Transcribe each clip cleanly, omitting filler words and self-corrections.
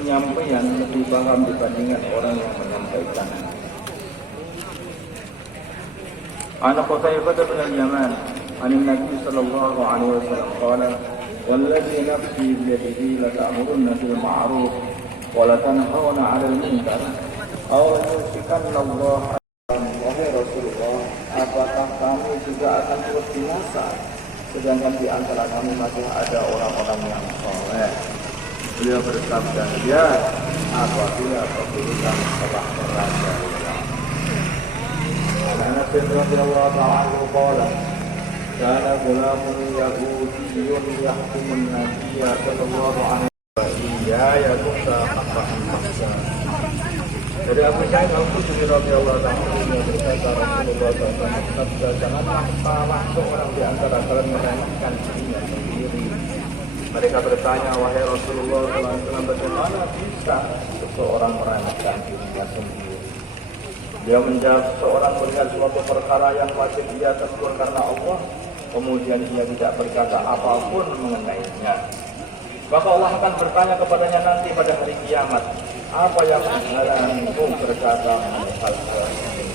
penyampaian lebih paham dibandingkan orang yang menyampaikan. An Qutaibah bin al-Yaman an Nabi sallallahu alaihi wasallam qala والذي نفسي بيده لتأمرن بالمعروف ولتنهون عن المنكر أو يوشكن الله. Wahai Rasulullah, apakah kamu juga akan terus binasa sedangkan di antara kami masih ada orang-orang yang soleh? Beliau bersabda, ya, apabila keburukan telah merajalela. Anas bin radhiyallahu anhu qala kana ghulamun yahudiyyun yahkumun nabiyya sallallahu alaihi wasallam ya kunta haqqan mahsa. Dari Abu Sa'id Al-Khudri radhiyallahu anhu berkata, Rasulullah SAW, janganlah salah seorang di antara kalian meremehkan dirinya sendiri. Mereka bertanya, wahai Rasulullah SAW, bagaimana bisa seseorang meremehkan dirinya sendiri? Dia menjawab, seorang melihat suatu perkara yang wajib dia tegur karena Allah, kemudian dia tidak berkata apapun mengenainya, maka Allah akan bertanya kepadanya nanti pada hari kiamat, apa yang menghalangimu berkata hal ini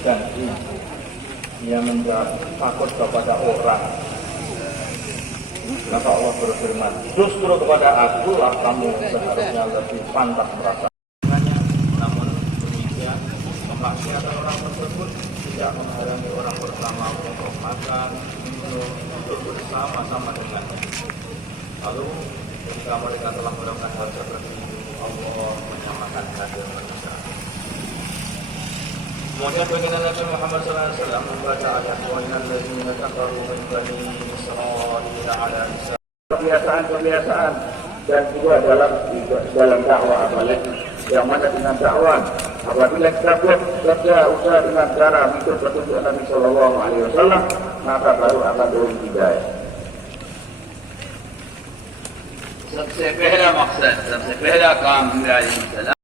dan ini? Dia menjawab, takut kepada orang. Maka Allah berfirman, justru kepada aku lah kamu seharusnya lebih pantas merasa. Namun demikian, kemaksiatan orang tersebut tidak menghalangi orang bersama untuk makan, minum, untuk bersama-sama dengan. Lalu ketika mereka telah melakukan hal seperti itu, Allah menyamakan hadir mereka. Kemudian baginda Nabi Muhammad SAW membaca ayat wa'inal ladzina kafaru min bani Israil ala Isa. Kebiasaan dan juga dalam dakwah apalagi yang mana dengan dakwah apabila kita kerja usaha dengan cara mengikut petunjuk Nabi Sallallahu Alaihi Wasallam, maka baru akan turun hidayah. सबसे पहला मकसद, सबसे पहला काम हिदायत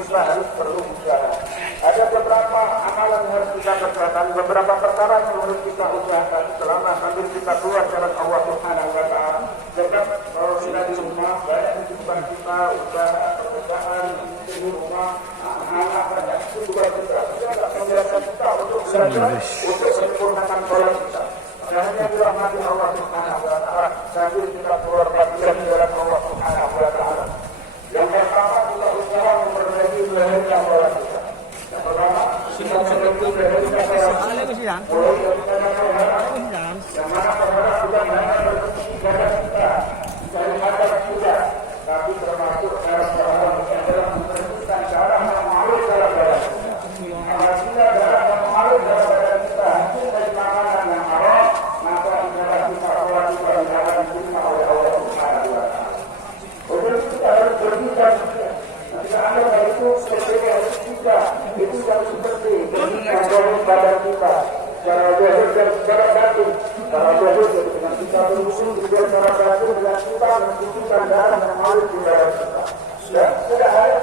kita harus perlu usaha. Ada beberapa amalan yang harus kita kerjakan, beberapa perkara yang harus kita usahakan selama sambil kita keluar jalan Allah Subhanahu wa Ta'ala. Sebab kalau kita di rumah, banyak kehidupan kita, usaha, pekerjaan, di rumah, anak banyak itu juga kita membiasakan kita untuk belajar, untuk sempurnakan sholat kita. Dan hanya dirahmati Allah Subhanahu wa Ta'ala sambil kita keluar bagian jalan Allah Subhanahu wa Ta'ala. Yang pertama kita usaha memperbaiki lehernya sholat kita. Yang pertama kita memperbaiki lehernya sholat kita. Mulai dari sana yang mana perkara sudah banyak berhenti badan kita dari hadap kita, tapi termasuk darah yang adalah membersihkan darah yang mengalir dalam badan kita. Apabila darah yang mengalir dalam badan kita hasil dari makanan yang haram, maka adalah kita sholat kita tidak akan diterima oleh Allah Subhanahu wa Ta'ala. Kemudian kita harus berbicara. Jika Anda itu seperti harus kita, itu yang seperti dari badan kita. Cara zahir dan secara batin. Cara zahir dengan kita berwudu, juga cara batin dengan kita mencucikan darah yang mengalir di badan kita. Dan sudah ada